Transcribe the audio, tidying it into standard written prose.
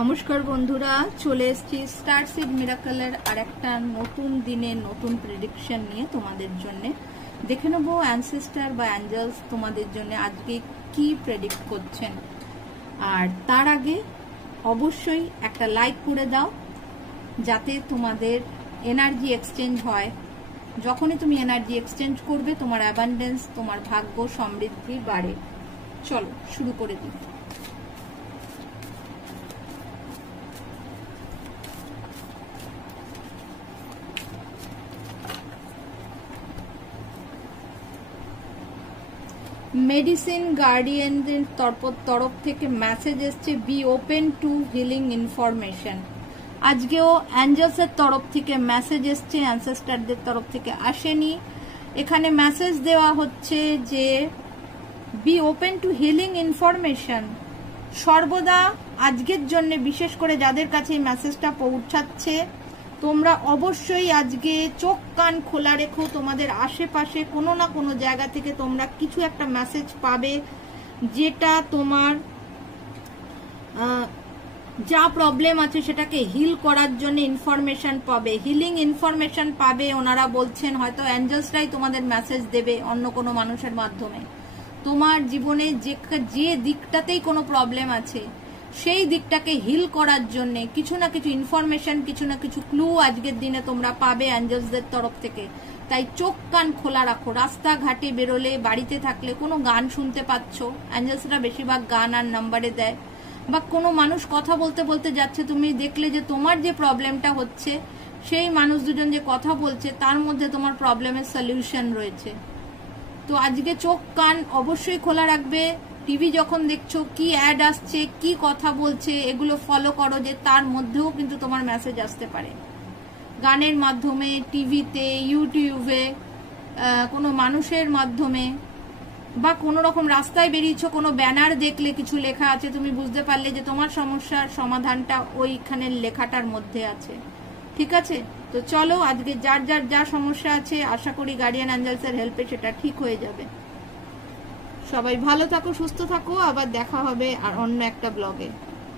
নমস্কার বন্ধুরা, চলে এসেছি স্টারসিড মিরাকলের আরেকটা নতুন দিনে নতুন প্রেডিকশন নিয়ে তোমাদের জন্য। দেখে নেব অ্যানসেস্টার বা অ্যাঞ্জেলস তোমাদের জন্য আজকে কি প্রেডিক্ট করছেন। আর তার আগে অবশ্যই একটা লাইক করে দাও, যাতে তোমাদের এনার্জি এক্সচেঞ্জ হয়। যখনই তুমি এনার্জি এক্সচেঞ্জ করবে তোমার অ্যাবান্ডেন্স, তোমার ভাগ্য, সমৃদ্ধি বাড়ে। চলো শুরু করে দিই। মেডিসিন গার্ডিয়ানদের তরফ থেকে মেসেজ এসছে, be open to healing information. আজকেও অ্যাঞ্জেলসের তরফ থেকে মেসেজ এসছে, অ্যানসেস্টারদের তরফ থেকে আসেনি। এখানে মেসেজ দেওয়া হচ্ছে যে be open to healing information. সর্বদা আজকের জন্য, বিশেষ করে যাদের কাছে এই মেসেজটা পৌঁছাচ্ছে, তোমরা অবশ্যই আজকে চোখ কান খোলা রেখো। তোমাদের আশেপাশে কোনো না কোনো জায়গা থেকে তোমরা কিছু একটা মেসেজ পাবে, যেটা তোমার যা প্রবলেম আছে সেটাকে হিল করার জন্য ইনফরমেশন পাবে, হিলিং ইনফরমেশন পাবে। ওনারা বলছেন হয়তো অ্যাঞ্জেলসরাই তোমাদের মেসেজ দেবে অন্য কোনো মানুষের মাধ্যমে। তোমার জীবনে যে দিকটাতেই কোনো প্রবলেম আছে সেই দিকটাকে হিল করার জন্য কিছু না কিছু ইনফরমেশন, কিছু না কিছু ক্লু আজকের দিনে তোমরা পাবে অ্যাঞ্জেলসদের তরফ থেকে। তাই চোখ কান খোলা রাখো। রাস্তাঘাটে বেরোলে, বাড়িতে থাকলে কোনো গান শুনতে পাচ্ছ, অ্যাঞ্জেলসরা বেশিরভাগ গান আর নাম্বারে দেয়। বা কোনো মানুষ কথা বলতে বলতে যাচ্ছে, তুমি দেখলে যে তোমার যে প্রবলেমটা হচ্ছে সেই মানুষ দুজন যে কথা বলছে তার মধ্যে তোমার প্রবলেমের সলিউশন রয়েছে। তো আজকে চোখ কান অবশ্যই খোলা রাখবে। টিভি যখন দেখছো, কি অ্যাড আসছে, কি কথা বলছে, এগুলো ফলো করো, যে তার মধ্যেও কিন্তু তোমার মেসেজ আসতে পারে। গানের মাধ্যমে, টিভিতে, ইউটিউবে, কোনো মানুষের মাধ্যমে, বা কোনো রকম রাস্তায় বেরিয়েছো, কোনো ব্যানার দেখলে কিছু লেখা আছে, তুমি বুঝতে পারলে যে তোমার সমস্যার সমাধানটা ওইখানের লেখাটার মধ্যে আছে। ঠিক আছে? তো চলো, আজকে যার যার যা সমস্যা আছে আশা করি গার্ডিয়ান অ্যাঞ্জেলসের হেল্পে সেটা ঠিক হয়ে যাবে। সবাই ভালো থাকো, সুস্থ থাকো। আবার দেখা হবে আর অন্য একটা ব্লগে।